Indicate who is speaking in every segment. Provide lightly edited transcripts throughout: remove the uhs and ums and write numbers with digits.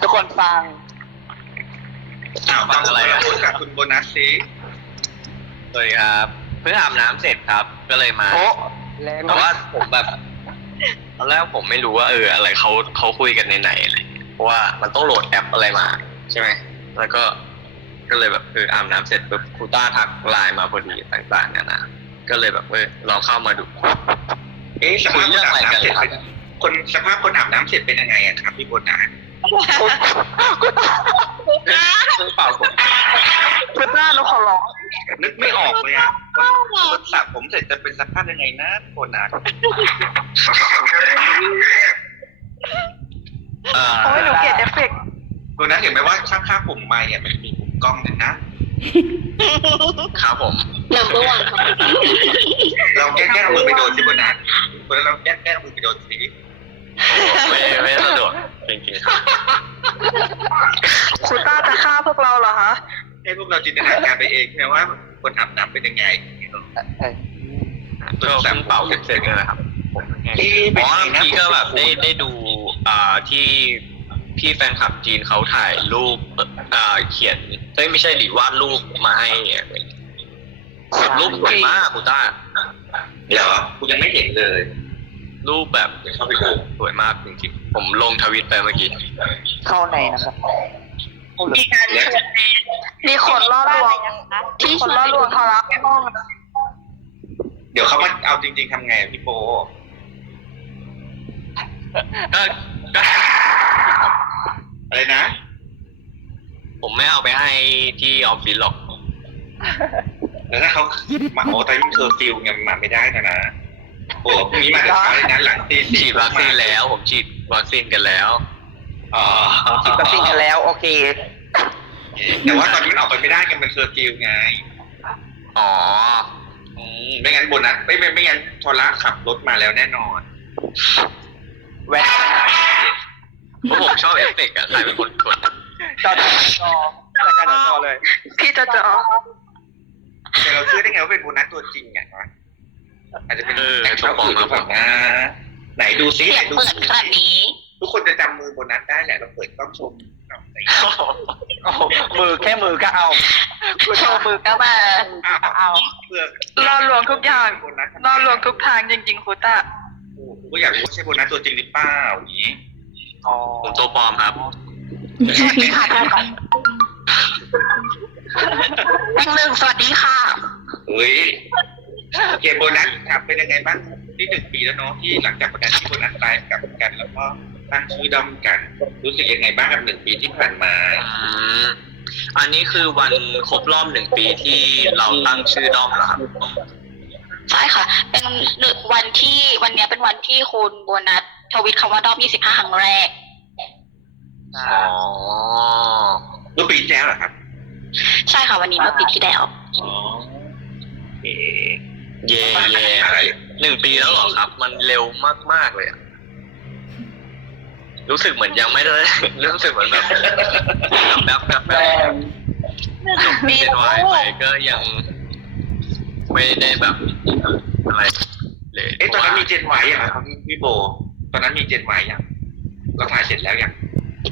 Speaker 1: คนฟัง
Speaker 2: ฟังอะไรพูดกับคุณโบนัสสิ
Speaker 3: สวัสดีครับเพิ่งอาบน้ำเสร็จครับก็เลยมาแต่ว่าผมแบบตอนแรกผมไม่รู้ว่าอะไรเขาคุยกันในไหนอะไรเพราะว่ามันต้องโหลดแอปอะไรมาใช่ไหมแล้วก็เลยแบบอาบน้ำเสร็จปุ๊บครูต้าทักไลน์มาพอดีต่างๆนะก็เลยแบบลองเข้ามาดู
Speaker 2: สภาพคนอาบน้ำเสร็จเป็นสภาพคนอาบน้ำเสร็จเป็นยังไงอะครับพี่โบนัส
Speaker 3: เพิ่งเป่าผม
Speaker 1: คุณต้าเราขอร้อง
Speaker 2: นึกไม่ออกเลยอะคนสระผมเสร็จจะเป็นสภาพยังไงนะโบนัส
Speaker 1: โอ้ยหนูเกลียดเอฟเฟกต์
Speaker 2: โบนัสเห็นไหมว่าข้างๆปุ่มไมค์มันมีปุ่มกล้องนึงนะครับ
Speaker 3: ผม
Speaker 4: Number 1
Speaker 2: เราแก้มือไปโดนสิโบนัสเราแก้มือไปโดนสิ
Speaker 3: ไม่สะดวกจริงๆครับ
Speaker 1: คุณต้าจะฆ่าพวกเราเหรอคะ
Speaker 2: ให้พวกเราจินตนาการไปเองนะว่าคนอาบน้ำเป็นยังไง
Speaker 3: ก็เพิ่งเป่าเสร็จเลยครับอ๋อพี่ก็แบบได้ดูที่พี่แฟนคลับจีนเขาถ่ายรูปเขียนไม่ใช่หรือวาดรูปมาให้รูปสวยมากคุณต้า
Speaker 2: เดี๋ยวกูยังไม่เห็นเลย
Speaker 3: รูปแบบเข้าไปดูสวยมากจริงๆผมลงทวิตไปเมื่อกี้
Speaker 1: เข้าในนะครับมีคนล่อลวงที่คนล่อลวงเขารับไม่มอง
Speaker 2: เดี๋ยวเขามาเอาจริงๆทำไงพี่โปอะไรนะ
Speaker 3: ผมไม่เอาไปให้ที่ออฟฟิศหรอก
Speaker 2: แล้วถ้าเขามาโอ้แต่ยิ่งเคอร์ฟิวไงมาไม่ได้นะโอ้พรุ่งนี้มาแต่เช้าเลยนะหลังตี
Speaker 3: ฉีดวัคซีนแล้วผมฉีดวัคซีนกันแล้ว
Speaker 1: ฉีดวัคซีนกันแล้วโอเค
Speaker 2: แต่ว่าตอนนี้ออกไปไม่ได้กันเป็นเคอร์ฟิวไงไม่งั้นโบนัสไม่งั้นโทรขับรถมาแล้วแน่นอน
Speaker 1: แวะ
Speaker 3: เพราะผมชอบเอฟเฟกต์ใครเป็นคนกด
Speaker 1: จอรายการจอเลยพี่จอ
Speaker 2: แต่เราเชื่อได้ไงว่าเป็นโบนัสตัวจริงอย่างวะอาจจะเป็นแอคชั่นอื่นหรือเปล่านะไหนดูซิไหนดู
Speaker 4: ขนาดนี้
Speaker 2: ทุกคนจะจำมือโบนัสได้แหละเราเปิดกล้องชม
Speaker 1: มือแค่มือก็เอาโชว์มือก็มาเอาล่อลวงทุกอย่างล่อลวงทุกทางจริงๆคุณต้า
Speaker 2: ผมก็อยากรู้ว่าใช่โบนัสตัวจริงหรือเปล่าอย่างนี้
Speaker 3: ผมตัวปลอมครับ
Speaker 4: สวัสดีค่ะท่าน1สวัสดีค่ะ
Speaker 2: เกมโบนัสครับเป็นยังไงบ้างที่1 ปีแล้วเนาะที่หลังจากวันนั้นที่โบนัสไลฟ์กับกันแล้วก็ตั้งชื่อด้อมกันรู้สึกยังไงบ้างกับ1 ปีที่ผ่านมา
Speaker 3: อันนี้คือวันครบรอบ1 ปีที่เราตั้งชื่อด้อมเหรอครับ
Speaker 4: ใช่ค่ะเป็นวันนี้เป็นวันที่คุณโบนัสทวิตคำว่าด้อม25ครั้งแรก
Speaker 2: เมื่อปีที่แล้วเหรอครับ
Speaker 4: ใช่ค่ะวันนี้เมื่อปีที่แล้ว
Speaker 3: เย่1 ปีแล้วเหรอครับมันเร็วมากๆเลยรู้สึกเหมือนยังไม่ได้รู้สึกเหมือนแบบจบปีนวายไปก็ยังไม่ได้แบบอะไรเลย
Speaker 2: ตอนนั้นมีเจนไว้ยังครับพี่โบตอนนั้นมีเจนไว้ยังเราถ่ายเสร็จแล้วยัง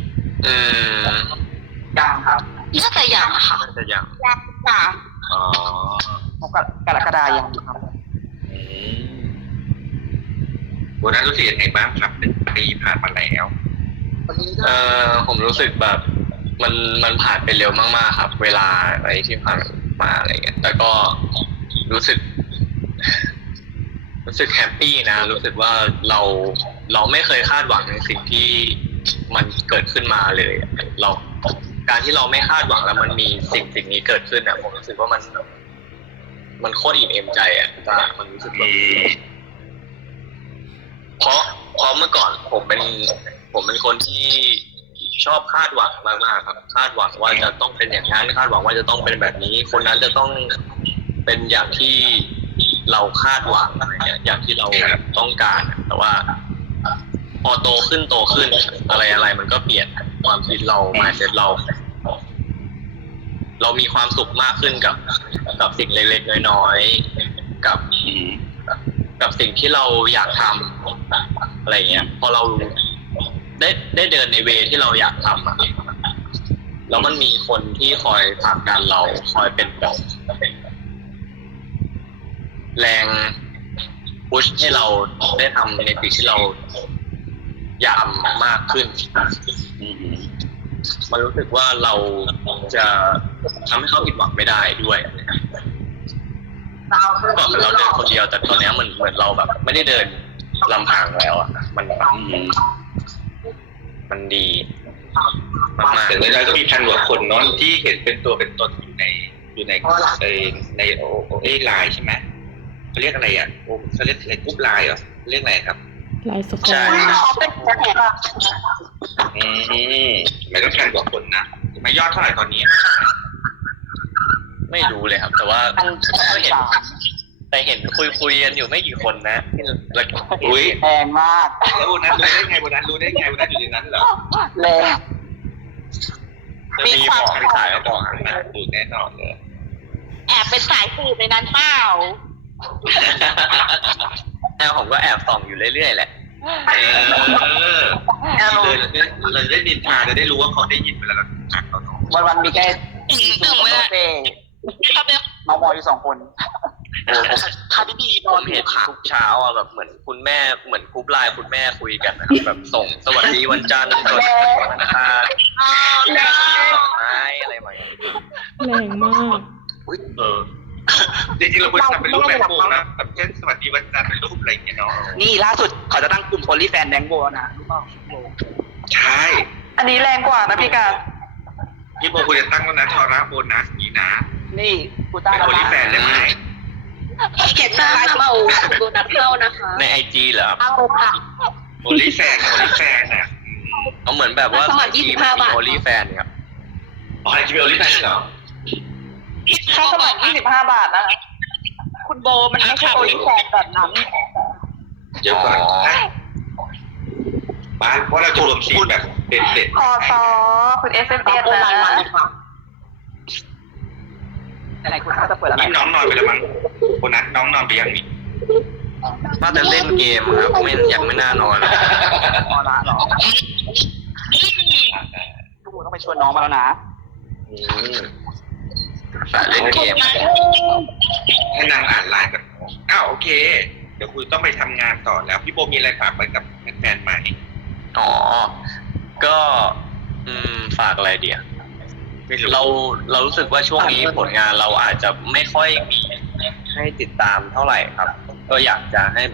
Speaker 1: ยังครับ
Speaker 4: น่าจะยังค่ะ
Speaker 3: น่าจะยัง
Speaker 1: กรกฎายังครับ
Speaker 2: โบนัสรู้สึกยังไงบ้างครับ1 ปีผ่านมาแล้ว
Speaker 3: ผมรู้สึกแบบมันผ่านไปเร็วมากๆครับเวลาอะไรที่ผ่านมาอะไรเงี้ยแต่ก็รู้สึกแฮปปี้นะรู้สึกว่าเราไม่เคยคาดหวังในสิ่งที่มันเกิดขึ้นมาเลยการที่เราไม่คาดหวังแล้วมันมีสิ่งนี้เกิดขึ้นอ่ะผมรู้สึกว่ามันโคตรอิ่มเอมใจอ่ะมันรู้สึกแบบเพราะเมื่อก่อนผมเป็นคนที่ชอบคาดหวังมากๆครับคาดหวังว่าจะต้องเป็นอย่างนั้นคาดหวังว่าจะต้องเป็นแบบนี้คนนั้นจะต้องเป็นอย่างที่เราคาดหวังอะไรอย่างที่เราต้องการแต่ว่าพอโตขึ้นอะไรมันก็เปลี่ยนความคิดเราmindsetเรามีความสุขมากขึ้นกับสิ่งเล็กๆน้อยๆกับสิ่งที่เราอยากทำอะไรเงี้ยพอเราได้เดินในเวที่เราอยากทำอะแล้วมันมีคนที่คอยผลักดันเราคอยเป็นแบบแรงพุชให้เราได้ทำในสิ่งที่เราอยากมากขึ้นมันรู้สึกว่าเราจะทำให้เขาผิดหวังไม่ได้ด้วยก่อนเราเดินคนเดียวแต่ตอนนี้เหมือนเราแบบไม่ได้เดินลำพังแล้วอ่ะมันดีมากๆ
Speaker 2: แต่ในเราก็มีพันกว่าคนเนาะที่เห็นเป็นตัวเป็นตนอยู่ในโอเอไลน์ใช่ไหมเขาเรียกอะไรอ่ะเขาเรียกอะไรกรุ๊ปไลน์เหรอเรียกอะไรครับ
Speaker 5: ไลฟ์สปอ
Speaker 3: ใช่
Speaker 5: ร์ต
Speaker 4: เขาเป็นกระแสแบบ
Speaker 2: ไม่ต้องพันกว่าคนนะไม่ยอดเท่าไหร่ตอนนี้
Speaker 3: ไม่รู้เลยครับ แต่ว่าเห็นคุยกันอยู่ไม่กี่คนนะแล้วก็
Speaker 2: อุ้ย
Speaker 1: แรงมาก
Speaker 2: แล้ววันนั้นรู้ได้ไงวันนั้นอยู่ในนั้นเหรอ
Speaker 1: แรง
Speaker 3: มีของขายก็บอก
Speaker 2: ดูแน่นอนเลย
Speaker 4: แอบเป็นสายสืบในนั้นเปล่า
Speaker 3: แอลผมก็แอบส่องอยู่เรื่อยๆแหละ
Speaker 2: เราได้นินทาจะได้รู้ว่าเขาได้ยินเวลาเราทักเขา
Speaker 1: วันมีแค่
Speaker 4: ถึงเวลา
Speaker 1: เต้
Speaker 4: เขาเป็น
Speaker 1: น้องบอยอยู่2 คน
Speaker 4: คาร์ดิบีน
Speaker 3: ผ
Speaker 4: อน
Speaker 3: มเห็นทุกเช้าอ่ะแบบเหมือนคุณแม่เหมือนกรุ๊ปไลน์คุณแม่คุยกันนะครับแบบส่งสวัสดีวันจันทร์สวัสดีวันอังคาร
Speaker 4: อ้าวเลิก
Speaker 3: ไม้อะไรมาอย่างนี้
Speaker 5: แรงมาก
Speaker 2: จริงๆเราควรทำเป็นรูปแบบโบนะแบบเช่นสวัสดีวันจันทร์เป็นรูปอะไรอย่างเงี้ยเนาะ
Speaker 1: นี่ล่าสุดเขาจะตั้งกลุ่มโอลิแฟนแดงโบนะรู้เปล่า
Speaker 2: ใช่
Speaker 1: อันนี้แรงกว่านะพี่การ
Speaker 2: พี่โบควรจะตั้งแล้วนะทอร่าโบนัสนี่นะ
Speaker 1: นี่กูตั้ง
Speaker 2: เป็นโอลิแฟนได้ไหม
Speaker 4: เก็บหน้าเอาโดนัทเข้านะคะ
Speaker 3: ในไอจีเหรอ
Speaker 4: เอาค่ะ
Speaker 2: โอลิแฟนอ่ะ
Speaker 3: เอาเหมือนแบบว่า
Speaker 4: สมัคร25 บาท
Speaker 3: โอลีแฟนครับ
Speaker 2: อ๋อไอจีเป็นโอลิแฟนเหรอ
Speaker 1: ค่าสมัคร25 บาทนะคุณโบมันไม่ใช่โอลิแฟนแบบนั้น
Speaker 2: เดี๋ยวก่อนบ้านเพราะเราจะรวมซีนแบบเด็ด
Speaker 1: พอซอคุณSMS นะไหนคุณเขาจะเปิด
Speaker 2: ๆ
Speaker 1: อะไร
Speaker 2: นี่น้องนอนไปแล้วมั้งโบนัสน้องนอนไปยังนี่
Speaker 3: ถ้าจะเล่นเกมครับยังไม่น่านอน
Speaker 1: พอละหรอทุกคนต้องไปชวนน้องมาแล้วนะ
Speaker 3: สายเล่นเกม
Speaker 2: ให้นางอ่านไลน์กับอ้าวโอเค เดี๋ยวคุณต้องไปทำงานต่อแล้วพี่โบมีอะไรฝากไว้กับแฟนๆใหม่
Speaker 3: อ๋อ ก็ฝากอะไรเดียว
Speaker 2: ไม่รู้
Speaker 3: เรารู้สึกว่าช่วงนี้ผลงานเราอาจจะไม่ค่อยมีให้ติดตามเท่าไหร่ครับ ก็อยากจะให้แบบ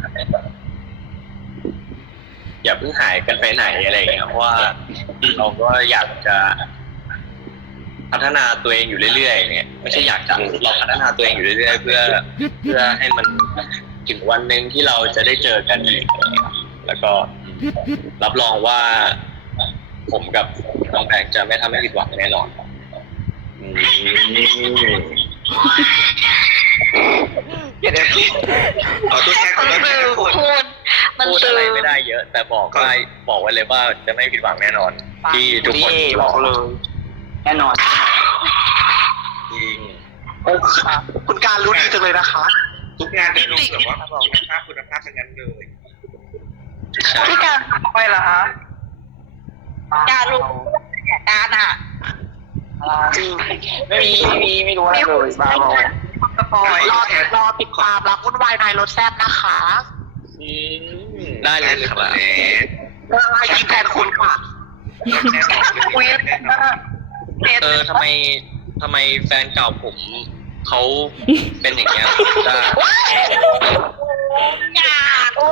Speaker 3: อย่าเพิ่งหายกันไปไหนอะไรอย่างเงี้ยเพราะว่าเราก็อยากจะพัฒนาตัวเองอยู่เรื่อยๆอย่างเงี้ยไม่ใช่อยากจะเราพัฒนาตัวเองอยู่เรื่อยๆเพื่อให้มันถึงวันหนึ่งที่เราจะได้เจอกันอีกอะไรเงี้ยครับแล้วก็รับรองว่าผมกับน้องแบงค์จะไม่ทำให้ผิดหวังแน่นอน
Speaker 2: ขอตัวแทนคนละคน
Speaker 4: มัน
Speaker 3: พูด
Speaker 4: คือ
Speaker 3: อะไรไม่ได้เยอะ แต่บอกไว้เลยว่าจะไม่ผิดหวังแน่นอน ที่ทุกคน
Speaker 1: บ
Speaker 3: ร
Speaker 1: อ
Speaker 3: อก
Speaker 1: เลยแน่นอน
Speaker 3: จริง
Speaker 1: คุณการรู้ดีจังเลยนะคะ
Speaker 2: ทุกงานจะดูแบบว่าคุณภาพทั้งนั้นเลย
Speaker 3: ใช่
Speaker 1: พี่การไปเหรอคะ
Speaker 4: การรู้การอ่ะ
Speaker 1: ไม่รู้อะไรเลยบ้าบอสปอย
Speaker 2: รอติดตามรับวุ่นวายในรถแซ่บนะคะ
Speaker 3: ได้เลยครับ
Speaker 1: ยิงแทนคุณค่ะ
Speaker 2: คุย
Speaker 3: ทำไมแฟนเก่าผมเขาเป็นอย่างเงี้ยได้
Speaker 4: อยาก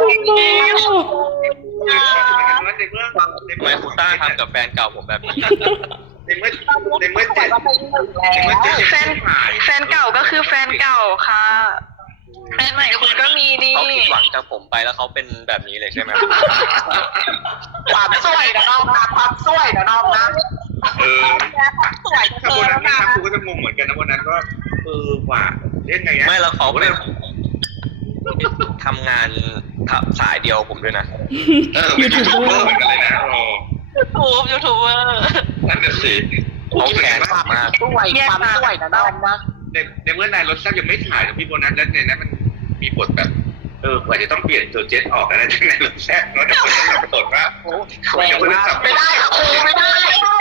Speaker 3: ทำไมคุณต้าทำกับแฟนเก่าผมแบบนี้
Speaker 2: ในเมื่อเจ็ด
Speaker 1: แฟนเก่าก็คือแฟนเก่าค่ะแฟนใหม่คุณก็มีนี่
Speaker 3: เขาผิดหวังจากผมไปแล้วเขาเป็นแบบนี้เลยใช่ไหม
Speaker 1: ความสวยนะน้องนะความสวยนะน้องนะ
Speaker 4: สวย
Speaker 2: ถ้าวันนั้นไม่ทำกูก็จะงงเหมือนกันนะวันนั้นก็ว่าเรื่องไง
Speaker 3: ไม่แล้วเขาเป็นทำงานสายเดียวผมด้วยนะ
Speaker 2: ยูทูบเบอร์เหมือนกันเลยนะ
Speaker 4: ยูทูบเบอร์
Speaker 2: นั่นน่ะสิ
Speaker 3: เขาแข็งมาก
Speaker 1: สวยความสวยนะน้องนะ
Speaker 2: ในเมื่อนายรถแซ่บยังไม่ถ่ายนะพี่โบนัสแล้วในนั้นมันมีบทแบบกว่าจะต้องเปลี่ยนตัวเจ็ตออกอะไรทั้งนั้นแซ่บเนาะแต่คนก็ปรากฏว่าโอ้ยยังไม่ได้สับ
Speaker 4: ไม่ได้ค่ะครูไม่ได้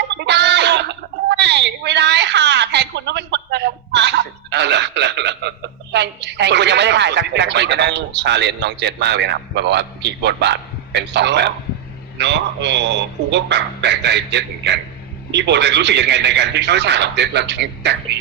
Speaker 4: ไม่ได้ค่ะแทนคุณต้องเป็นคนเดิมค่ะ
Speaker 2: เหรอ
Speaker 1: ไงคุณยังไม่ได้ถ่ายสัก
Speaker 3: ผม
Speaker 1: ที
Speaker 3: ก็ต้องชาเลนจ์น้องเจษมากเลยนะครับแบบว่าพลิกบทบาทเป็นสองแบบ
Speaker 2: เนาะครูก็แบบแปลกใจเจ็ตเหมือนกันพี่โบจะรู้สึกยังไงในการที่เข้าฉากกับเจ็ตหลังจากนี้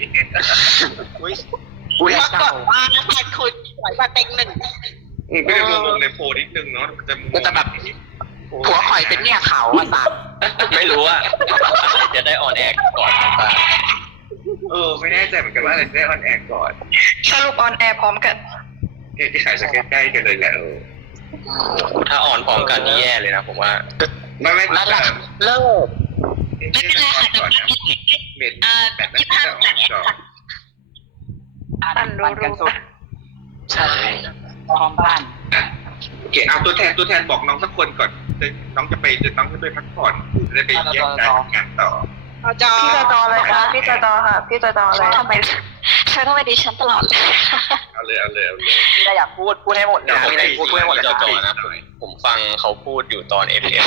Speaker 1: อุ้ย
Speaker 4: ปรากฏว่าแทนคุณสวยกว่าเต็งหนึ่ง
Speaker 2: ก็จะงงในโพลนิดนึงเนาะ
Speaker 1: จะแบบผัวข่อยเป็นเนี่ยเขาอ่ะตา
Speaker 3: ไม่รู้ว่าอะไรจะได้ออนแอร์ก่อนตา
Speaker 2: ไม่แน่ใจเหมือนกันว่าอะไรจะได้ออนแอร์ก่อน
Speaker 1: สรุปออนแอร์พร้อมกัน
Speaker 2: ที่ขายจะใกล้ๆกันเลยแหละ
Speaker 3: ถ้าออนพร้อมกันนี่แย่เลยนะผมว่า
Speaker 2: ไม่
Speaker 1: นั่นแหละเลิก
Speaker 4: ไม่เป็นไรค่ะจะไม่มี
Speaker 2: เม็ดแบบนั้นจะออนก่อน
Speaker 1: อันรู้สุดใช่พร้อมบ้าน
Speaker 2: โอเคเอาตัวแทนบอกน้องสักคนก่อนน้องจะไปพักผ่อนจะได้ไปแยกย้ายงานต่อ
Speaker 1: พี่จอเลยค่ะพี่จอค่ะพี่จอเลย
Speaker 4: ทำไมเธอต้องไปดิฉันตลอดเลย
Speaker 2: เอาเลย
Speaker 1: พี่อยากพูดให้หมด
Speaker 3: เดี๋ยวผม
Speaker 1: ไม่ได้พูดให้หมด
Speaker 3: จอนะผมฟังเขาพูดอยู่ตอน FM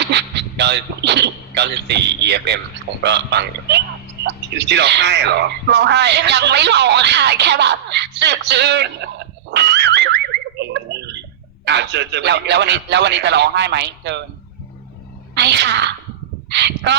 Speaker 3: 94 EFM ผมก็ฟังอยู่
Speaker 2: ที่ร้องไห้เหรอ
Speaker 1: ร้องไห้
Speaker 4: ยังไม่ร้องค่ะแค่แบบสึกซึ้ง
Speaker 2: เจอ
Speaker 1: แล้ววันนี้จะร้องไห้ไหมเชิญ
Speaker 4: ไม่ค่ะ ก็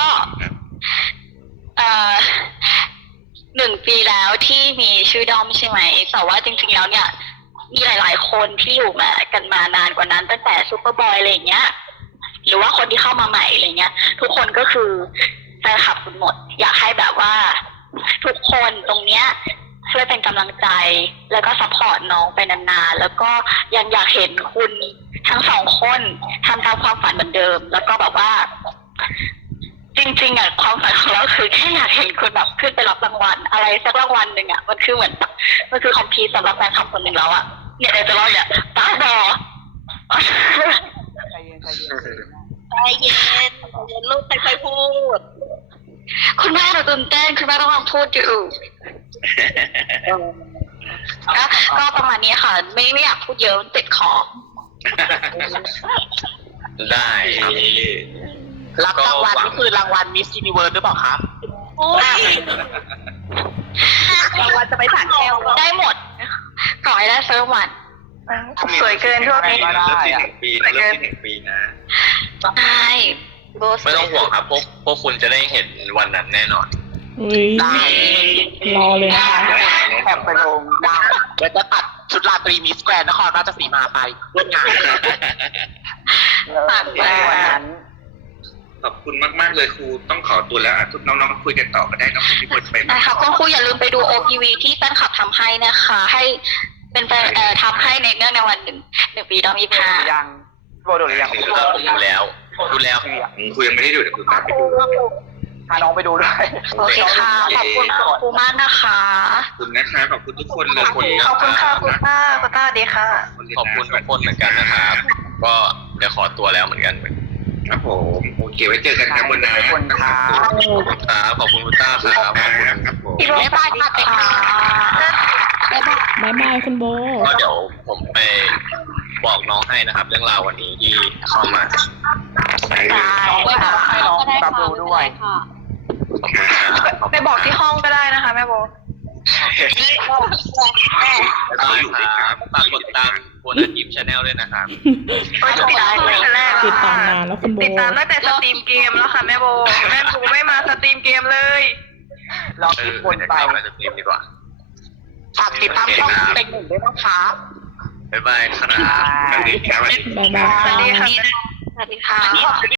Speaker 4: 1 ปีแล้วที่มีชื่อดอมใช่ไหมแต่ว่าจริงๆแล้วเนี่ยมีหลายๆคนที่อยู่มากันมานานกว่านั้นตั้งแต่ซูเปอร์บอยอะไรอย่างเงี้ยหรือว่าคนที่เข้ามาใหม่อะไรเงี้ยทุกคนก็คือแฟนคลับคุณหมดอยากให้แบบว่าทุกคนตรงเนี้ยช่วยเป็นกำลังใจแล้วก็ซัพพอร์ตน้องไปนานๆแล้วก็ยังอยากเห็นคุณทั้งสองคนทำตามความฝันเหมือนเดิมแล้วก็แบบว่าจริงๆอ่ะความฝันของเราคือแค่อยากเห็นคุณแบบขึ้นไปรับรางวัลอะไรสักรางวัลหนึ่งอ่ะมันคือเหมือนมันคือคอมพลีทสำหรับแฟนคลับคนหนึ่งแล้วอ่ะเนี่ยเดี๋ยวจะเล่าเนี่ยตาบอใจเย็นลูกค่อยๆพูดคุณแม่เราตื่นเต้นคุณแม่ต้องลองพูดอยู่ก็ประมาณนี้ค่ะไม่อยากพูดเยอะติดคอ
Speaker 3: ได้ครับ
Speaker 1: รับรางวัลนี่คือรางวัลมิส s ิ n ิเวิร์สหรือเปล่าครับรางวัลจะไปถ่ายแก้ว
Speaker 4: ได้หมดขอให้ได้เซอร์วัน
Speaker 1: สวยเกินทั่วไป
Speaker 2: เริ่มที่1 ปีนะ
Speaker 4: ใช่
Speaker 3: ไม่ต้องห่วงครับพวกคุณจะได้เห็นวันนั้นแน่นอน
Speaker 5: อุ้ยรอเลยนะคะ
Speaker 1: แคปไปลงได้เดี๋ยวจะตัดชุดราตรีมิสแกรนด์นครราชสีมาไปร่วมงาน
Speaker 4: ตัดไปวันนั้น
Speaker 2: ขอบคุณมากๆเลยครูต้องขอตัวแล้วน้องๆคุยกันต่อก็ได้น้องพี่บนไป
Speaker 4: นะคะคุณครูอย่าลืมไปดู OPV ที่แฟนคลับทำให้นะคะให้เป็นแฟนทำให้ในเนื่องในวัน1 ปีดอม25
Speaker 1: ยังโบดูหรือยัง
Speaker 3: ผมดูแล้ว
Speaker 2: ครูยังไม่ได้ดูแต่ครูตามไปดู
Speaker 1: พาน้องไปดูด้วย
Speaker 4: โอเคค่ะขอบคุณครูมากนะคะ
Speaker 2: ขอบคุณนะคะขอบคุณทุกคนเลย
Speaker 1: ขอบคุณค่ะคุณต้าดีค่ะ
Speaker 3: ขอบคุณทุกคนเหมือนกันนะครับก็จะขอตัวแล้วเหมือนกัน
Speaker 2: ครับผมโอเคไว้เจอกันครับวันหน้าขอบคุณครับ
Speaker 3: ขอบคุณคุณต้าครับ
Speaker 2: ครับผม
Speaker 4: บ๊ายบายค่ะ
Speaker 5: บ๊ายบายคุณโบ
Speaker 3: ก็เดี๋ยวผมไปบอกน้องให้นะครับเรื่องราววันนี้ที่เข้ามา
Speaker 1: ให้น้องรับรู้ด้วยไปบอกที่ห้องก็ได้นะคะแม่โบ
Speaker 3: ครับฝากกดตามโบนัสยิมชาแนลด้วยนะครับ
Speaker 5: ติดตามนานแล้วคุณโบ
Speaker 1: ติดตามตั้งแต่สตรีมเกมแล้วค่ะแม่โบไม่มาสตรีมเกมเลยรอคลิปบนไป
Speaker 3: สตรีมดีกว่า
Speaker 1: ฝากติดตามช่องเต็งหนึ่งด้วยนะคะ
Speaker 3: บ๊ายบายครับ
Speaker 2: สวัสดีครับ
Speaker 5: บ๊ายบาย
Speaker 1: สวัสดีค่ะ
Speaker 4: สวัสดีค่ะ